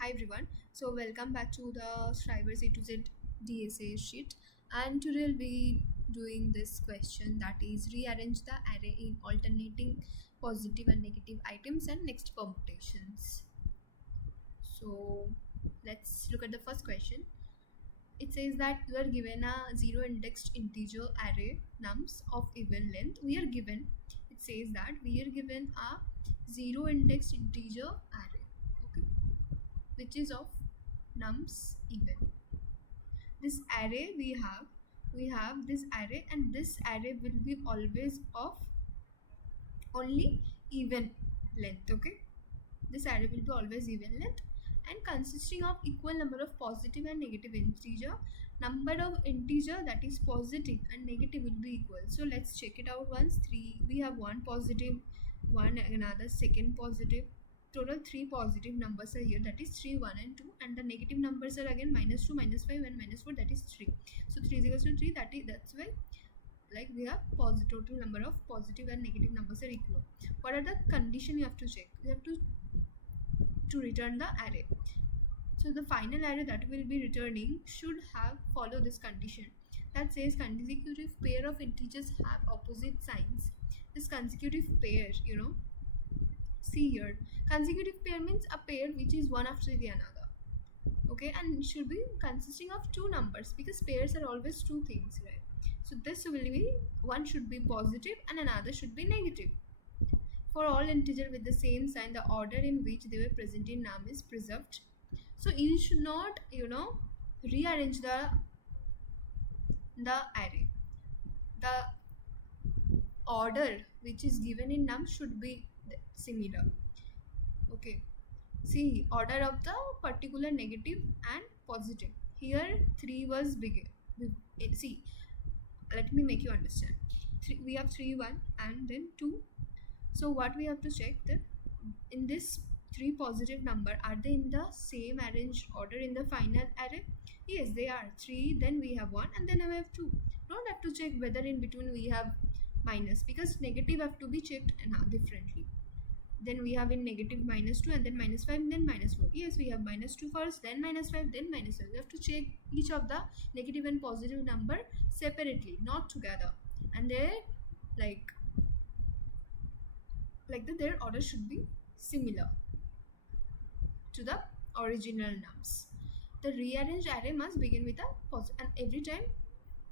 Hi everyone. So welcome back to the Scribers A to Z DSA sheet, and today we'll be doing this question, that is rearrange the array in alternating positive and negative items and next permutations. So let's look at the first question. It says that you are given a zero indexed integer array nums of even length. It says that we are given a zero indexed integer array, okay, which is of nums even. This array we have this array, and this array will be always of only even length. Okay, this array will be always even length and consisting of equal number of positive and negative integer. Number of integer that is positive and negative will be equal. So let's check it out once. Three, we have one positive, one another second positive. Total three positive numbers are here, that is 3, 1 and 2, and the negative numbers are again -2, -5 and -4, that is 3. So 3 is equals to 3, that's why like we have positive, total number of positive and negative numbers are equal. What are the condition you have to check? You have to return the array. So the final array that will be returning should have follow this condition, that says consecutive pair of integers have opposite signs. This consecutive pair, see here, consecutive pair means a pair which is one after the another. Okay, and should be consisting of two numbers, because pairs are always two things, right? So this will be, one should be positive and another should be negative. For all integer with the same sign, the order in which they were present in num is preserved. So you should not rearrange the array. The order which is given in num should be similar. Okay, see, order of the particular negative and positive. Here 3 was bigger. See, let me make you understand. We have 3, 1 and then 2. So what we have to check, that in this 3 positive number, are they in the same arranged order in the final array? Yes, they are. 3, then we have 1 and then we have 2. Don't have to check whether in between we have minus, because negative have to be checked differently. Then we have in negative -2 and then -5 and then -4. Yes, we have -2 first, then -5, then -7. We have to check each of the negative and positive number separately, not together. And they like their order should be similar to the original nums. The rearranged array must begin with a positive, and every time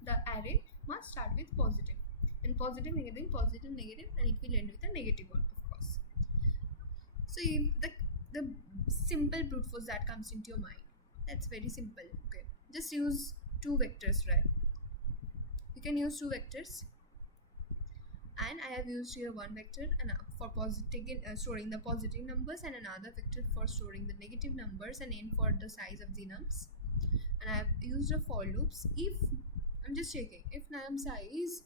the array must start with positive, and positive, negative, and it will end with a negative one, of course. So if the simple brute force that comes into your mind, that's very simple. Okay, just use two vectors, right? You can use two vectors, and I have used here one vector and for storing the positive numbers, and another vector for storing the negative numbers, and n for the size of the nums. And I have used a for loops. If I'm just checking if num size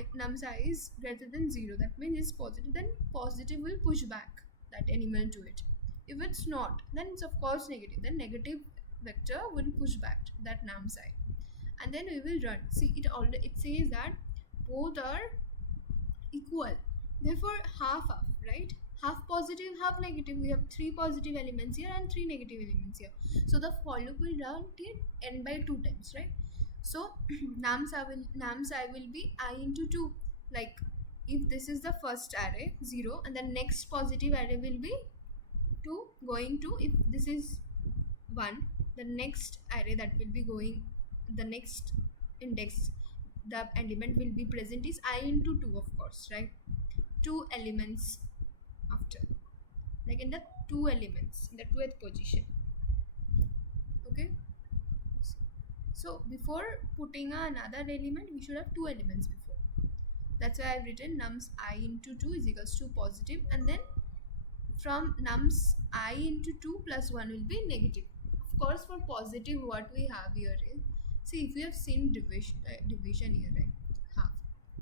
if num size greater than 0, that means it's positive, then positive will push back that element to it. If it's not, then it's of course negative, then negative vector will push back that num size, and then we will run. See, it says that both are equal, therefore half, right? Half positive, half negative. We have 3 positive elements here and 3 negative elements here, so the for loop will run till n by 2 times, right? So nums I will be I into 2. Like if this is the first array 0, and the next positive array will be 2 going to, if this is 1, the next array that will be going, the next index, the element will be present is I into 2, of course, right? 2 elements after, like in the 2 elements in the 2th position. Okay, so before putting another element, we should have 2 elements before. That's why I've written nums I into 2 is equals to positive, and then from nums I into 2 plus 1 will be negative. Of course, for positive, what we have here is, see, if we have seen division here, right? Half.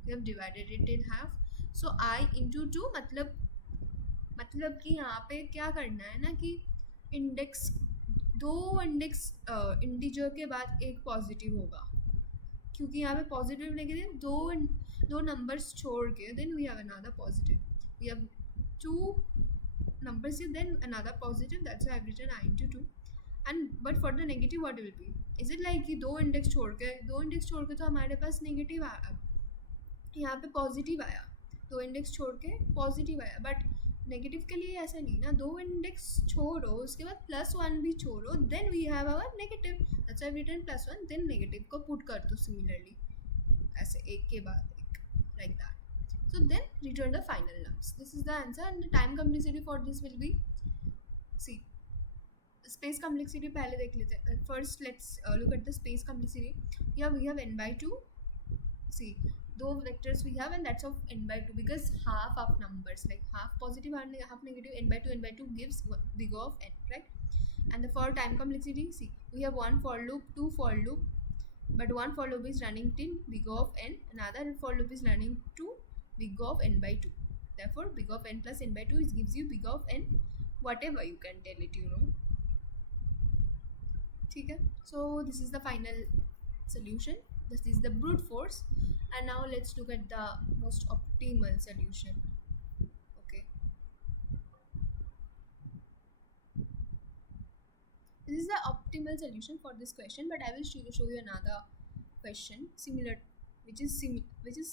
We have divided it in half. So I into 2 मतलब कि यहाँ पे क्या करना है ना, कि index, दो इंडेक्स इंटीजर के बाद एक पॉजिटिव होगा, क्योंकि यहाँ पे पॉजिटिव नेगेटिव दो नंबर्स छोड़ के, then we have another positive. We have 2 numbers here, then another positive, that's why I've written I into 2. And but for the negative what will be, is it like कि दो index छोड़ के तो हमारे पास negative आया, यहाँ पे positive आया, दो इंडेक्स छोड़ के पॉजिटिव आया, बट नेगेटिव के लिए ऐसा नहीं ना, दो इंडेक्स छोड़ो उसके बाद +1 भी छोड़ो, then we have our negative, that's why return +1, then negative को पुट कर दो सिमिलरली, ऐसे एक के बाद एक, like that. So then return the final nums. This is the answer, and the time complexity for this will be, see, space complexity पहले देख लेते हैं. First let's look at the space complexity. Here we have n by 2. See, दो vectors we have, and that's of n by 2 because half of numbers, like half positive and half negative, n by 2 gives big O of n, right? And the for time complexity, see, we have one for loop, two for loop, but one for loop is running till big O of n, another for loop is running to big O of n by 2. Therefore big O of n plus n by 2 gives you big O of n, whatever you can tell it, you know. ठीक है, so this is the final solution, this is the brute force. And now let's look at the most optimal solution. Okay, this is the optimal solution for this question, but I will show you another question similar, which is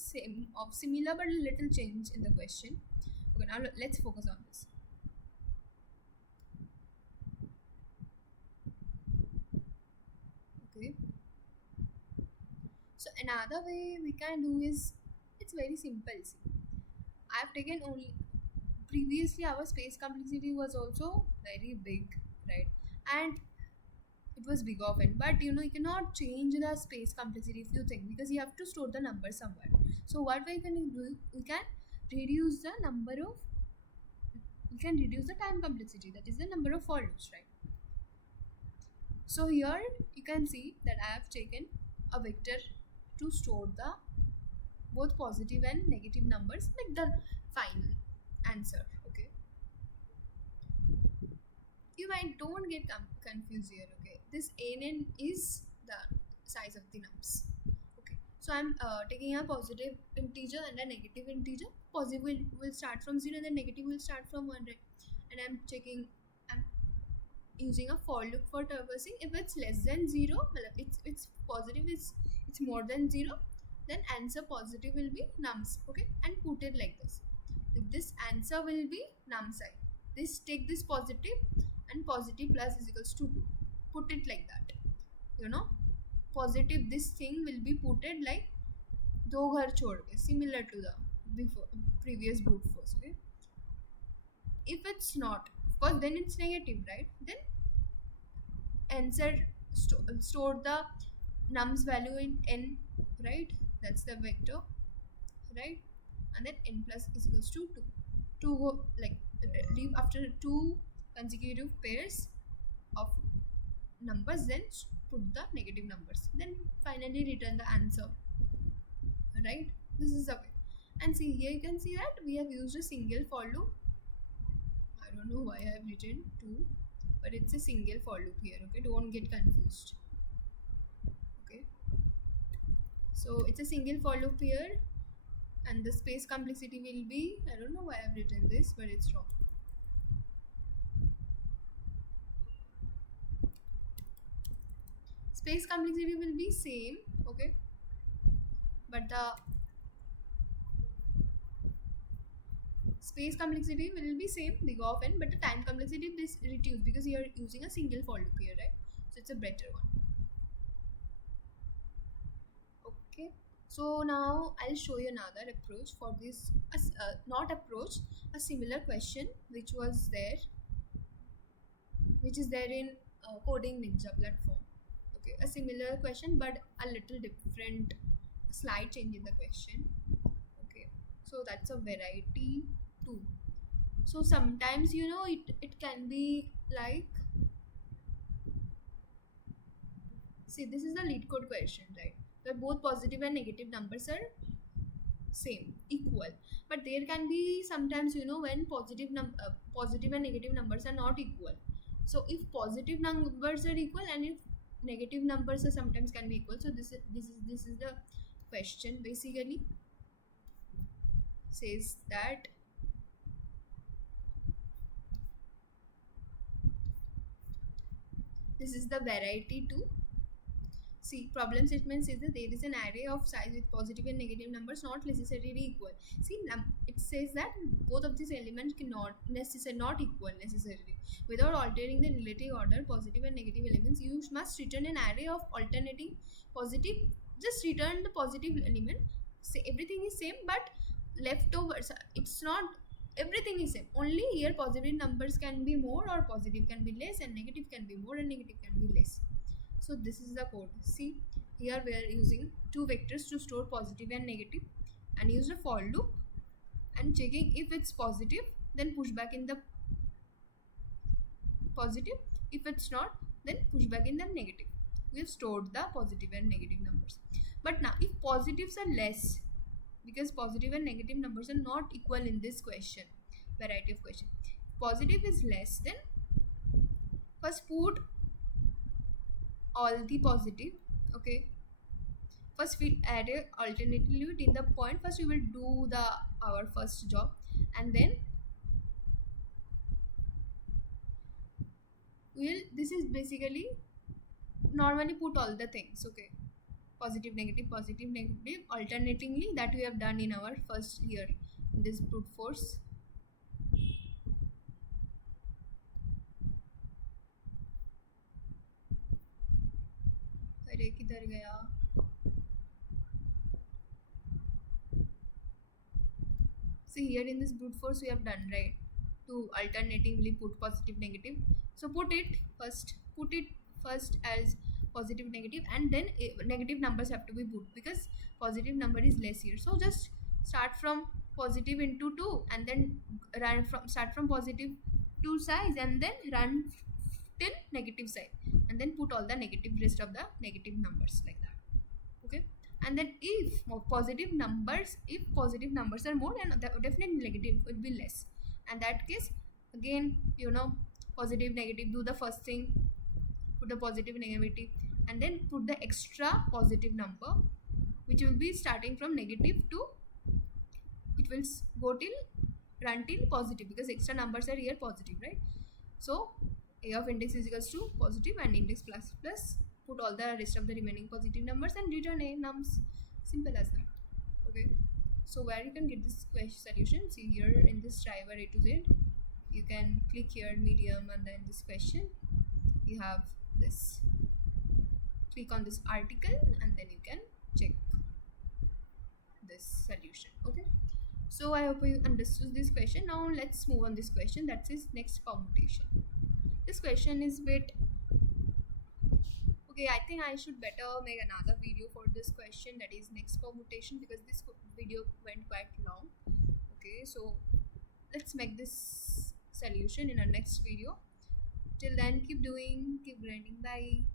same of similar but a little change in the question. Okay, now let's focus on this. Okay, so another way we can do is, it's very simple. See, I have taken only, previously our space complexity was also very big, right? And it was big of n, but you cannot change the space complexity if you think, because you have to store the number somewhere. So what we can do, we can reduce the time complexity, that is the number of for loops, right? So here you can see that I have taken a vector to store the both positive and negative numbers, like the final answer. Okay, you might don't get confused here. Okay, this AN is the size of the nums. Okay, so I'm taking a positive integer and a negative integer. Positive will start from 0 and the negative will start from 1, right? And I'm using a for loop for traversing. If it's less than 0, it's positive, it's more than 0, then answer positive will be nums. Okay, and put it like this. This answer will be num side. This, take this positive, and positive plus is equals to 2. Put it like that. You know, positive, this thing will be putted like दो घर छोड़ के, similar to the before previous brute force. Okay, if it's not, of course, then it's negative, right? Then answer store the nums value in n, right? That's the vector, right? And then n plus is equals to 2. 2 go, like, leave after 2 consecutive pairs of numbers, then put the negative numbers, then finally return the answer, right? This is the way. And see, here you can see that we have used a single for loop. I don't know why I have written 2, but it's a single for loop here. Okay, don't get confused. Okay, so it's a single for loop here, and the space complexity will be, I don't know why I've written this, but it's wrong. Space complexity will be same, okay, but the space complexity will be same, big O of n, but the time complexity is reduced because you are using a single for loop here, right? So it's a better one. Okay, so now I'll show you another approach for this, not approach, a similar question which is there in Coding Ninja platform. Okay, a similar question but a little different, slight change in the question. Okay, so that's a variety 2. So sometimes it can be like, see, this is the lead code question, right, where both positive and negative numbers are same, equal, but there can be sometimes when positive and negative numbers are not equal. So if positive numbers are equal and if negative numbers are sometimes can be equal, so this is the question. Basically says that This is the variety 2. See, problem statement says that there is an array of size with positive and negative numbers not necessarily equal. See, it says that both of these elements cannot not equal necessarily. Without altering the relative order, positive and negative elements, you must return an array of alternating positive. Just return the positive element. Say everything is same, but leftovers. It's not everything is same. Only here positive numbers can be more or positive can be less, and negative can be more and negative can be less. So this is the code. See, here we are using two vectors to store positive and negative, and use a for loop and checking if it's positive, then push back in the positive. If it's not, then push back in the negative. We have stored the positive and negative numbers. But now if positives are less, because positive and negative numbers are not equal in this question, variety of question, positive is less, then first put all the positive. Okay, first we add a alternative in the point. First we will do the our first job, and then this is basically normally put all the things. Okay, positive negative alternatingly, that we have done in our first here in this brute force. अरे किधर गया? See, here in this brute force we have done, right, to alternatingly put positive negative. So put it first as positive negative, and then negative numbers have to be put because positive number is less here. So just start from positive into 2, and then start from positive 2 size, and then run till negative side, and then put all the rest of the negative numbers like that. Okay, and then if positive numbers are more, then definitely negative will be less. And that case, again, positive negative, do the first thing, put the positive negative, and then put the extra positive number, which will be starting from negative to, it will go till run till positive, because extra numbers are here positive, right? So a of index is equals to positive and index plus, put all the rest of the remaining positive numbers and return a nums. Simple as that. Okay, so where you can get this solution, see here in this driver A to Z, you can click here medium, and then this question you have this, click on this article, and then you can check this solution. Okay, so I hope you understood this question. Now let's move on this question, that is next permutation. This question is bit okay. I think I should better make another video for this question, that is next permutation, because this video went quite long. Okay, so let's make this solution in our next video. Till then, keep grinding. Bye.